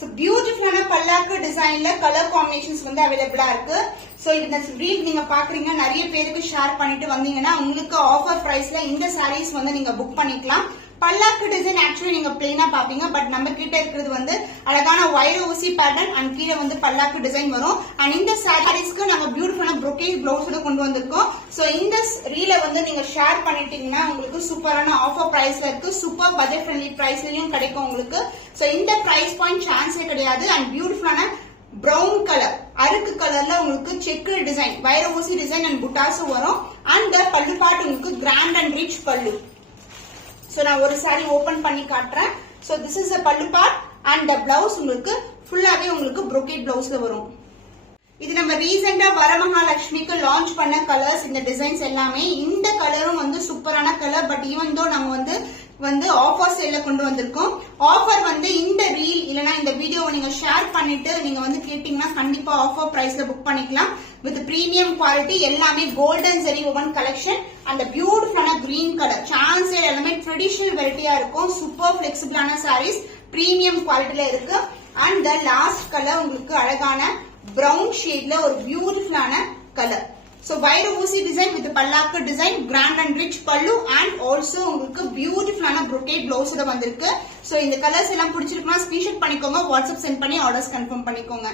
So beautiful பல்லாக்கு டிசைன்ல colour combinations வந்து அவைலபிளா இருக்கு. சோ இந்த ரீல் நீங்க பாக்குறீங்க, நிறைய பேருக்கு ஷேர் பண்ணிட்டு வந்தீங்கன்னா உங்களுக்கு ஆஃபர் பிரைஸ்ல இந்த சாரீஸ் வந்து நீங்க புக் பண்ணிக்கலாம். பல்லாக்கு டிசைன் ஆக்சுவலி நீங்க பிளெயினா பாப்பீங்க, பட் நம்ம கிட்ட இருக்கிறது வந்து அழகான வைர ஊசி பேட்டர்ன் அண்ட் கீழே வந்து பல்லாக்கு டிசைன் வரும். அண்ட் இந்த சாரீஸ்க்கு நாங்க பியூட்டிஃபுல்லான brocade பிளவுஸோட கொண்டு வந்திருக்கோம். சோ இந்த ரீல வந்து நீங்க ஷேர் பண்ணிட்டீங்கன்னா உங்களுக்கு சூப்பரான ஆஃபர் பிரைஸ்ல இருக்கு, சூப்பர் பட்ஜெட் ஃப்ரெண்ட்லி பிரைஸ்லயும் கிடைக்கும் உங்களுக்கு. சோ இந்த பிரைஸ் பாயிண்ட் சான்ஸே கிடையாது. அண்ட் பியூட்டிஃபுல்லான பிரவுன் கலர் அருக்கு கலர்ல உங்களுக்கு செக்கு டிசைன் வைர ஊசி டிசைன் அண்ட் புட்டாஸும் வரும். அண்ட் பல்லு பாட்டு உங்களுக்கு கிராண்ட் அண்ட் ரிச் பல்லு. சோ நான் ஒரு சாரி ஓபன் பண்ணி காட்டுறேன். சோ திஸ் இஸ் a பல்லு பார்ட் அண்ட் the blouse உங்களுக்கு ஃபுல்லாவே உங்களுக்கு brocade பிளவுஸ்ல வரும். இது நம்ம ரீசெண்டா வரமகாலட்சுமிக்கு லான்ச் பண்ண கலர்ஸ். இந்த டிசைன்ஸ் எல்லாமே இந்த கலரும் வந்து சூப்பரான கலர். பட் ஈவன் தோ நம்ம வந்து ஆஃபர் சேல்ல கொண்டு வந்திருக்கோம். ஆஃபர் வந்து இந்த ரீல் இல்லனா இந்த வீடியோவை நீங்க ஷேர் பண்ணிட்டு நீங்க வந்து கேட்டீங்கன்னா கண்டிப்பா ஆஃபர் பிரைஸ்ல புக் பண்ணிக்கலாம். வித் பிரீமியம் குவாலிட்டி, எல்லாமே கோல்டன் ஜெரி ஓவன் கலெக்ஷன். அந்த பியூட்டிஃபுல்லான கிரீன் கலர் சான்ஸ் எல்லாமே ட்ரெடிஷனல் வெரைட்டியா இருக்கும். சூப்பர் பிளெக்சிபிளான சாரீஸ் பிரீமியம் குவாலிட்டில இருக்கு. அண்ட் த லாஸ்ட் கலர் உங்களுக்கு அழகான பிரவுன் ஷேட்ல ஒரு பியூட்டிஃபுல்லான கலர். So வைர ஊசி design with palak design, grand and rich பல்லு அண்ட் ஆல்சோ உங்களுக்கு பியூட்டிஃபுல்லான brocade பிளவுஸோட வந்திருக்கு. சோ இந்த கலர்ஸ் எல்லாம் பிடிச்சிருக்குன்னா ஸ்கிரீன்ஷாட் பண்ணிக்கோங்க, வாட்ஸ்அப் சென்ட் பண்ணி ஆர்டர்ஸ் கன்ஃபார்ம் பண்ணிக்கோங்க.